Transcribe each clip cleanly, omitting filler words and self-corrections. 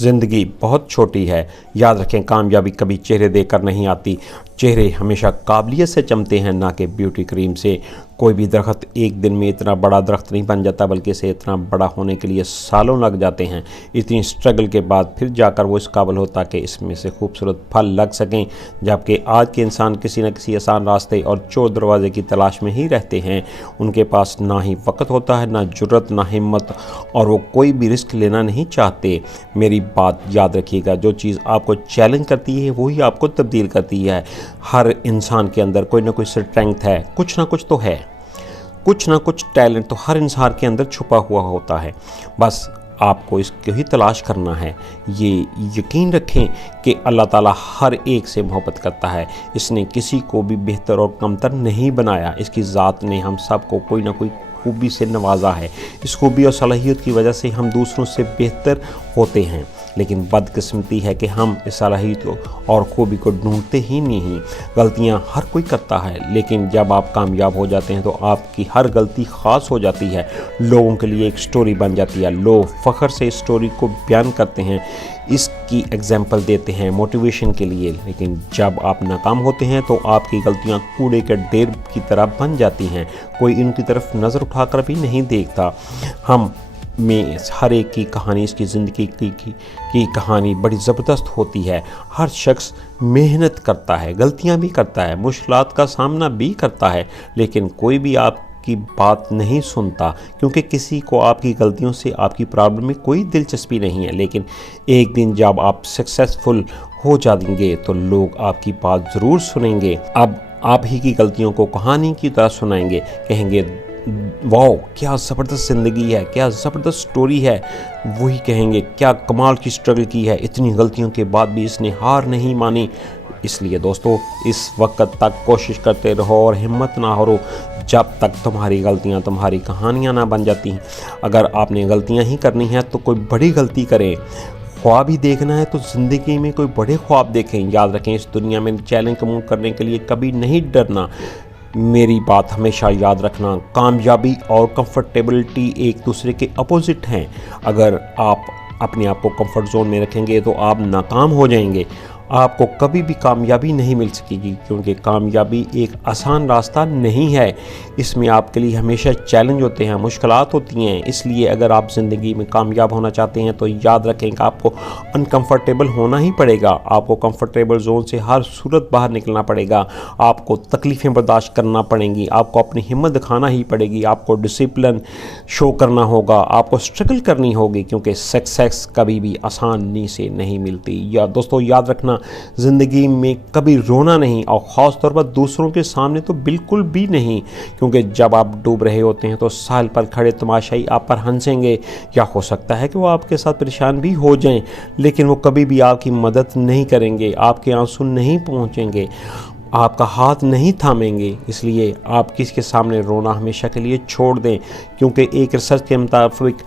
ज़िंदगी बहुत छोटी है। याद रखें, कामयाबी कभी चेहरे देखकर नहीं आती, चेहरे हमेशा काबिलियत से चमकते हैं, ना कि ब्यूटी क्रीम से। कोई भी दरख्त एक दिन में इतना बड़ा दरख्त नहीं बन जाता, बल्कि इसे इतना बड़ा होने के लिए सालों लग जाते हैं। इतनी स्ट्रगल के बाद फिर जाकर वो इस काबिल होता कि इसमें से खूबसूरत फल लग सकें। जबकि आज के इंसान किसी न किसी आसान रास्ते और चोर दरवाजे की तलाश में ही रहते हैं। उनके पास ना ही वक्त होता है, ना जुर्रत, ना हिम्मत, और वो कोई भी रिस्क लेना नहीं चाहते। मेरी बात याद रखिएगा, जो चीज़ आपको चैलेंज करती है वही आपको तब्दील करती है। हर इंसान के अंदर कोई ना कोई स्ट्रेंथ है, कुछ ना कुछ तो है, कुछ ना कुछ टैलेंट तो हर इंसान के अंदर छुपा हुआ होता है। बस आपको इसकी ही तलाश करना है। ये यकीन रखें कि अल्लाह ताला हर एक से मोहब्बत करता है। इसने किसी को भी बेहतर और कमतर नहीं बनाया। इसकी ज़ात ने हम सब को कोई ना कोई खूबी से नवाजा है। इस खूबी और सलाहियत की वजह से हम दूसरों से बेहतर होते हैं, लेकिन बदकिस्मती है कि हम इस सलाहियत और खूबी को ढूंढते ही नहीं। गलतियां हर कोई करता है, लेकिन जब आप कामयाब हो जाते हैं तो आपकी हर गलती ख़ास हो जाती है, लोगों के लिए एक स्टोरी बन जाती है। लोग फ़ख्र से इस स्टोरी को बयान करते हैं, इसकी एग्जाम्पल देते हैं मोटिवेशन के लिए। लेकिन जब आप नाकाम होते हैं तो आपकी गलतियां कूड़े के ढेर की तरह बन जाती हैं। कोई इनकी तरफ नज़र उठाकर भी नहीं देखता। हम में हर एक की कहानी, इसकी ज़िंदगी की कहानी बड़ी ज़बरदस्त होती है। हर शख्स मेहनत करता है, गलतियां भी करता है, मुश्किलात का सामना भी करता है, लेकिन कोई भी आपकी बात नहीं सुनता, क्योंकि किसी को आपकी गलतियों से, आपकी प्रॉब्लम में कोई दिलचस्पी नहीं है। लेकिन एक दिन जब आप सक्सेसफुल हो जाएंगे तो लोग आपकी बात ज़रूर सुनेंगे। अब आप ही की गलतियों को कहानी की तरह सुनाएंगे, कहेंगे वाओ क्या ज़बरदस्त ज़िंदगी है, क्या ज़बरदस्त स्टोरी है। वही कहेंगे क्या कमाल की स्ट्रगल की है, इतनी गलतियों के बाद भी इसने हार नहीं मानी। इसलिए दोस्तों, इस वक्त तक कोशिश करते रहो और हिम्मत ना हारो जब तक तुम्हारी गलतियां तुम्हारी कहानियां ना बन जाती। अगर आपने गलतियां ही करनी है तो कोई बड़ी गलती करें। ख्वाब ही देखना है तो ज़िंदगी में कोई बड़े ख्वाब देखें। याद रखें, इस दुनिया में चैलेंज कबूल करने के लिए कभी नहीं डरना। मेरी बात हमेशा याद रखना, कामयाबी और कंफर्टेबिलिटी एक दूसरे के अपोजिट हैं। अगर आप अपने आप को कंफर्ट जोन में रखेंगे तो आप नाकाम हो जाएंगे। आपको कभी भी कामयाबी नहीं मिल सकेगी, क्योंकि कामयाबी एक आसान रास्ता नहीं है। इसमें आपके लिए हमेशा चैलेंज होते हैं, मुश्किलात होती हैं। इसलिए अगर आप ज़िंदगी में कामयाब होना चाहते हैं तो याद रखें कि आपको अनकंफर्टेबल होना ही पड़ेगा। आपको कंफर्टेबल जोन से हर सूरत बाहर निकलना पड़ेगा। आपको तकलीफ़ें बर्दाश्त करना पड़ेंगी, आपको अपनी हिम्मत दिखाना ही पड़ेगी, आपको डिसिप्लिन शो करना होगा, आपको स्ट्रगल करनी होगी, क्योंकि सक्सेस कभी भी आसानी से नहीं मिलती। या दोस्तों, याद रखना, ज़िंदगी में कभी रोना नहीं, और ख़ास तौर पर दूसरों के सामने तो बिल्कुल भी नहीं, क्योंकि जब आप डूब रहे होते हैं तो साहिल पर खड़े तमाशाई आप पर हंसेंगे, या हो सकता है कि वो आपके साथ परेशान भी हो जाएं, लेकिन वो कभी भी आपकी मदद नहीं करेंगे, आपके आंसू नहीं पहुंचेंगे, आपका हाथ नहीं थामेंगे। इसलिए आप किसके सामने रोना हमेशा के लिए छोड़ दें, क्योंकि एक रिसर्च के मुताबिक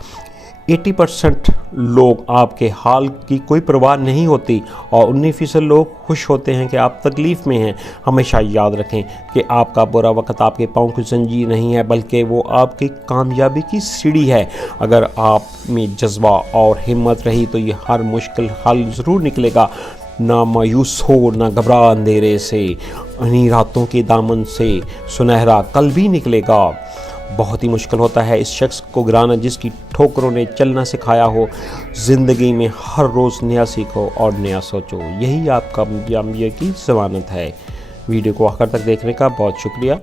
80% लोग आपके हाल की कोई परवाह नहीं होती, और 19% लोग खुश होते हैं कि आप तकलीफ़ में हैं। हमेशा याद रखें कि आपका बुरा वक्त आपके पाँव की जंजीर नहीं है, बल्कि वो आपकी कामयाबी की सीढ़ी है। अगर आप में जज्बा और हिम्मत रही तो ये हर मुश्किल हल ज़रूर निकलेगा। ना मायूस हो, ना घबरा अंधेरे से, इन्हीं रातों के दामन से सुनहरा कल भी निकलेगा। बहुत ही मुश्किल होता है इस शख्स को गिराना जिसकी ठोकरों ने चलना सिखाया हो। ज़िंदगी में हर रोज़ नया सीखो और नया सोचो, यही आपका कामयाबी की ज़मानत है। वीडियो को आखिर तक देखने का बहुत शुक्रिया।